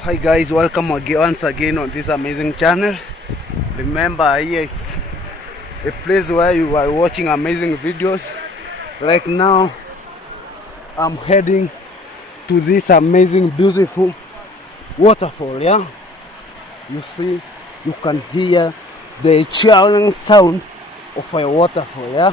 Hi guys, welcome once again on this amazing channel. Remember, here is a place where you are watching amazing videos. Like now, I'm heading to this amazing, beautiful waterfall. Yeah, you see, you can hear the churning sound of a waterfall. Yeah,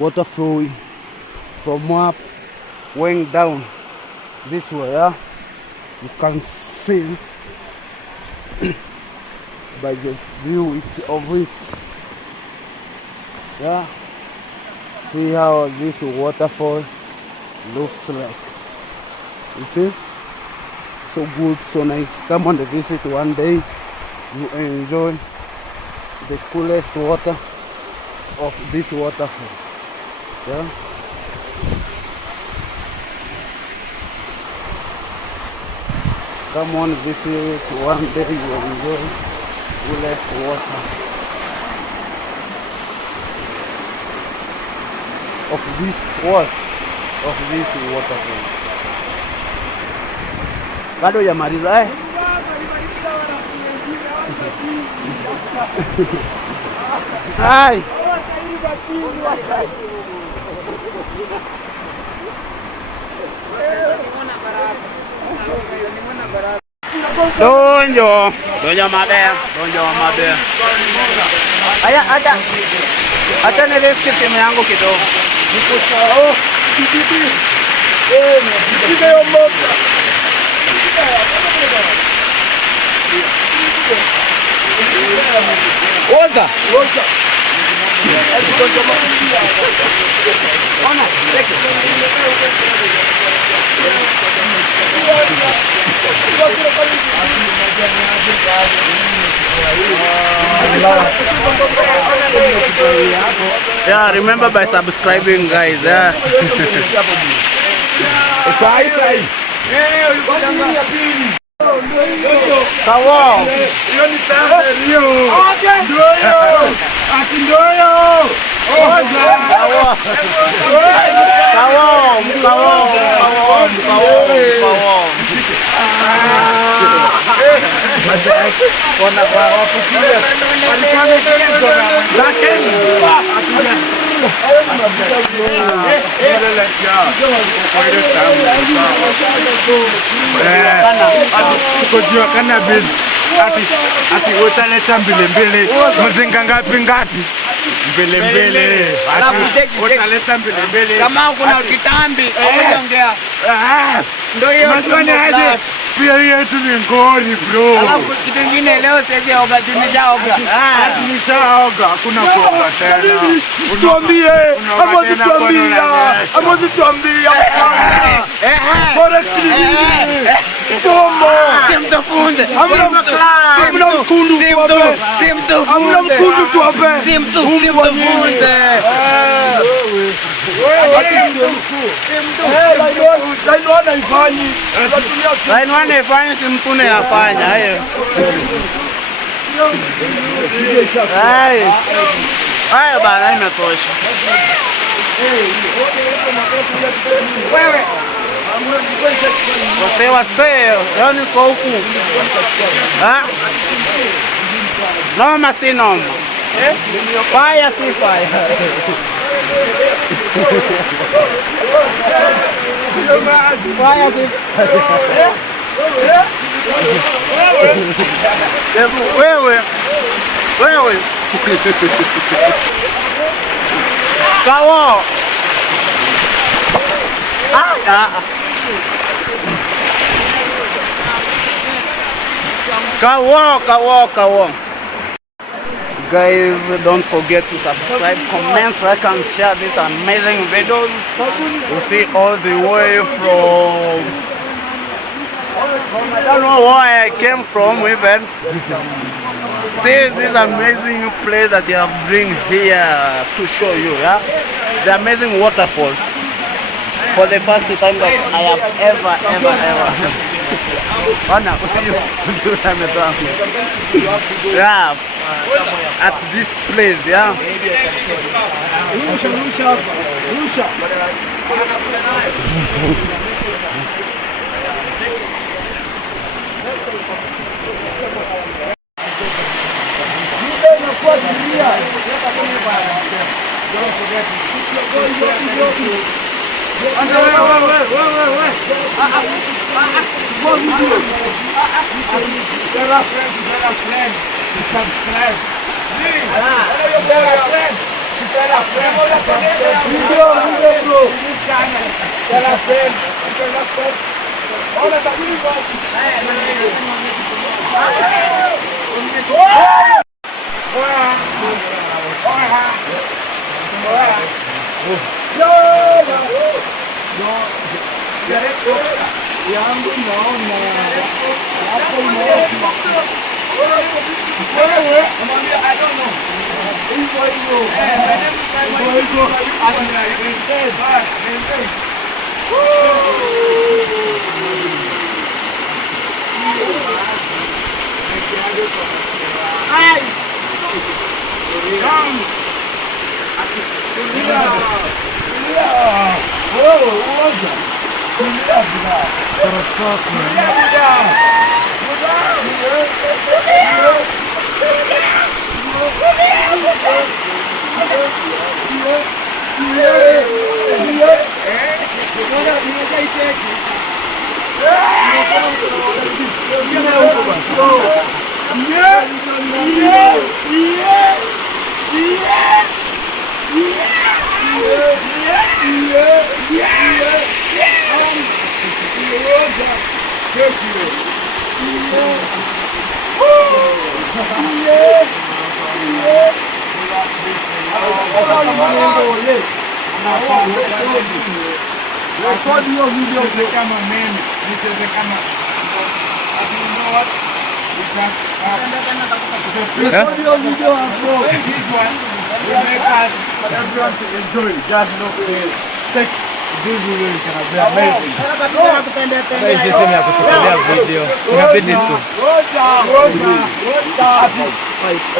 water flowing from up, going down this way. Yeah, you can see by the view of it. Yeah, see how this waterfall looks like. You see, so good, so nice. Come on the visit one day, you enjoy the coolest water of this waterfall. Yeah, come on visit one day, you enjoy coolest water of this waterfall. Bado hujamaliza eh? Hai. Donjo mabe. Aya, acha nilete simu yangu kidogo. Niko sawa. Oza. Yeah, remember by subscribing, guys. Yeah. Kawo. Ati utaleta mbele mzinga ngapi mbele utaleta mbele kama kuna kitambi ongea ndio hiyo pia yetu ni ngori bro. Alafu kitu kingine leo sasa oga tunishaoga kuna kuoga tena. Tuambie ambazo tuambia forex Tombo simtufunde amna mkundu simtufunde Lainwana ifanye simkune yafanya hayo. Hayo bana imetosha. Wewe waseo yani kwa huku noma si noma fire si fire fire si wewe kawo Kawo. Guys, don't forget to subscribe, comment, like and share these amazing videos. You see all the way from I don't know where I came from even. This amazing place that they have bring here to show you, yeah? The amazing waterfall. For the first time that I have ever. Yeah, at this place, yeah.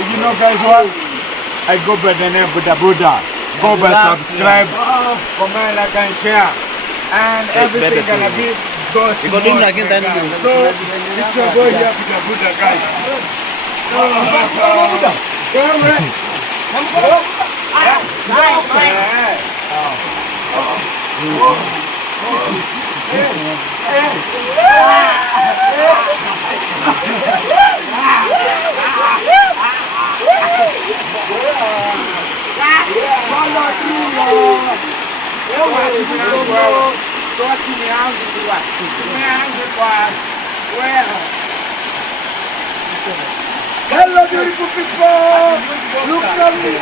You know, guys, what? I go by the name Buddha. Go by, subscribe, comment, like, and share, and everything gonna be goes to more. So it's your boy here, Buddha, guys. Hello, beautiful people! Look at me!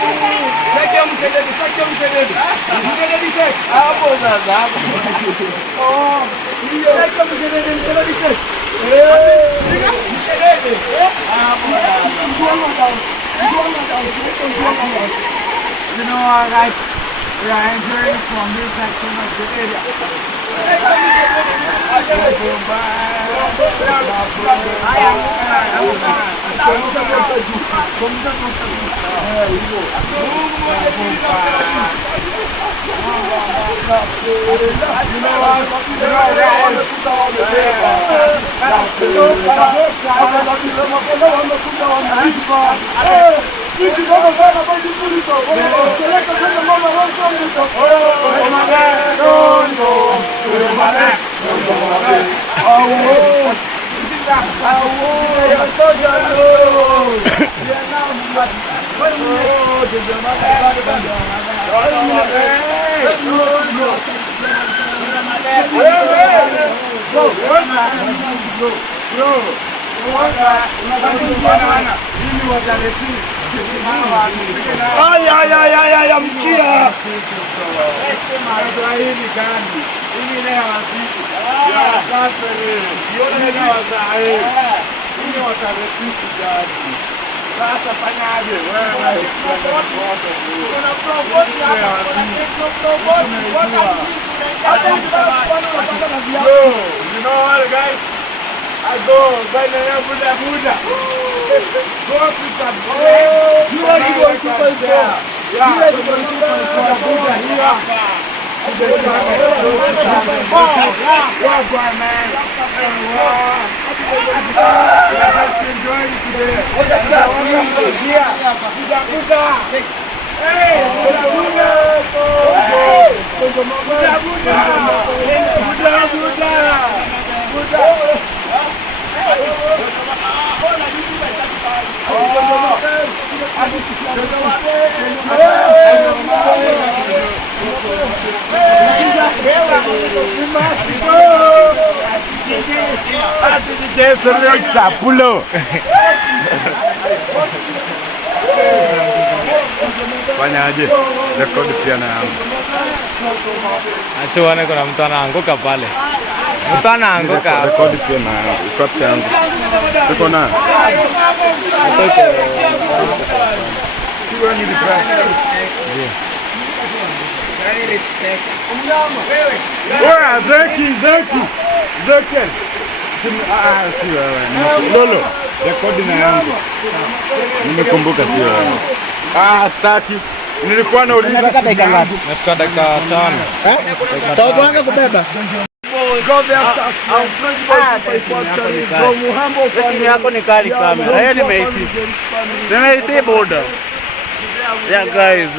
You know, guys, we are entering from this section of the area. Ay, ay, ay, ay, ay, mkia. Hili gani? Hili ni hawaziki. Ya safari. Yone ni wazae. Hili wataresisi gani? Sasa fanyaje wewe? You know what, guys? I go buy the Buddha. Go to that. You are going to Buddha. Yeah, you are going to Buddha here. Fanyaje? Rekodi pia na yangu. Achuone kuna mtu anaanguka pale. Mtu anaanguka. Rekodi pia na yangu. Ikote yangu. Tuko na. Kiwa ni depressed. Oya, Zeki. Si wewe. Lolo. Rekodi na yangu. Nimekumbuka si wewe. Staki. Nilikuwa nauliza Nafika dakika 5. Tawako wangu kubeba. Simu yako ni kali kamera. Hiyo nimeiti boda. Yeah guys,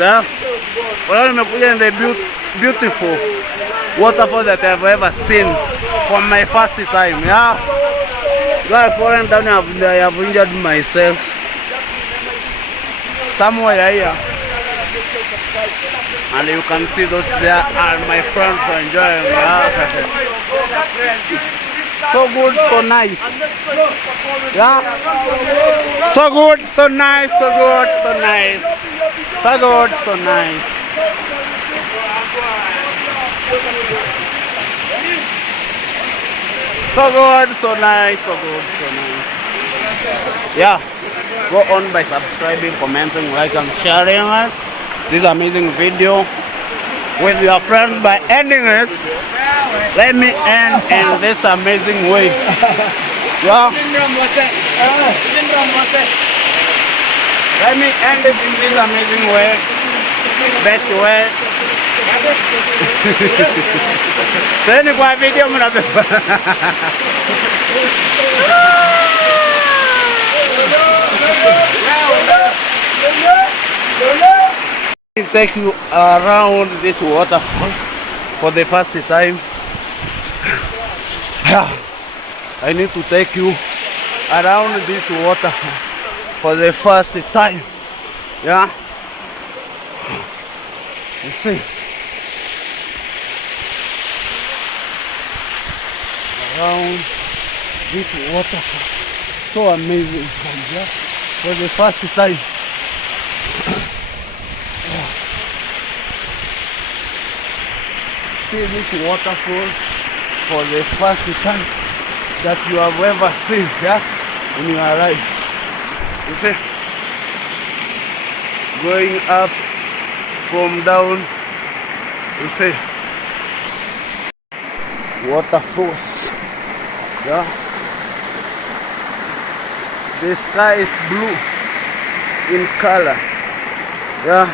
well, nimekuja in the beautiful waterfall that I've ever seen from my first time. Yeah, I've fallen down. I have injured myself somewhere here, and you can see those there are my friends enjoying. Yeah. So good, so nice. Yeah. So good, so nice, so good, so nice. So good, so nice. So good, so nice, so good, so nice. Yeah. Go on by subscribing, commenting, like and sharing us this amazing video with your friends by ending it. Let me end in this amazing way. Yeah. Let me end it in this amazing way. Best way. Teni kwa video mnabeba. Take you around this waterfall for the first time. I need to take you around this waterfall for the first time. Yeah. You see. Around this waterfall. So amazing. Yeah. For the first time. See this waterfall for the first time that you have ever seen, yeah, in your life. You see, going up from down, you see, waterfalls, yeah. The sky is blue in color, yeah.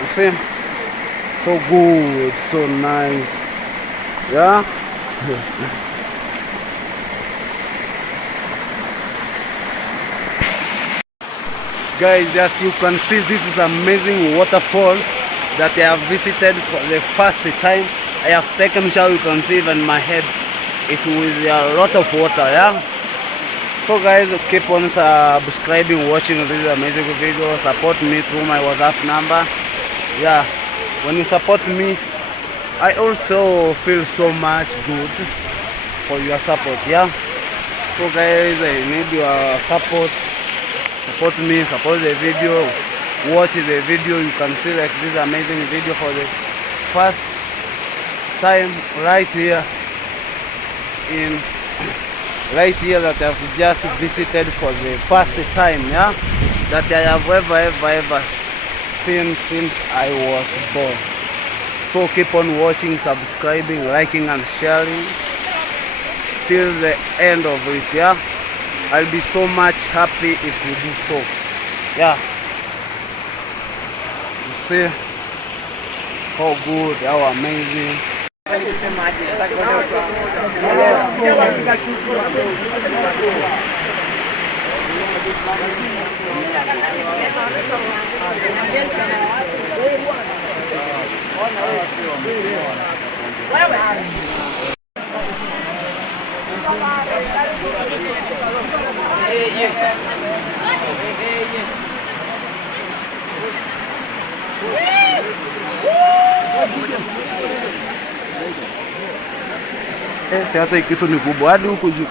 You see, so good, so nice, yeah. Guys, as you can see, this is amazing waterfall that I have visited for the first time. I have taken shower. You can see even my head is with a lot of water, yeah. So guys, keep on subscribing, watching this amazing video. Support me through my WhatsApp number. Yeah, when you support me, I also feel so much good for your support. Yeah. So guys, I need your support support me, support the video, watch the video. You can see like this amazing video for the first time right here that I've just visited for the first time, yeah, that I have ever seen since I was born. So keep on watching, subscribing, liking and sharing till the end of it, yeah. I'll be so much happy if you do so, yeah. You see how good, how amazing. Si hata kitu ni kubwa hadi huku juu.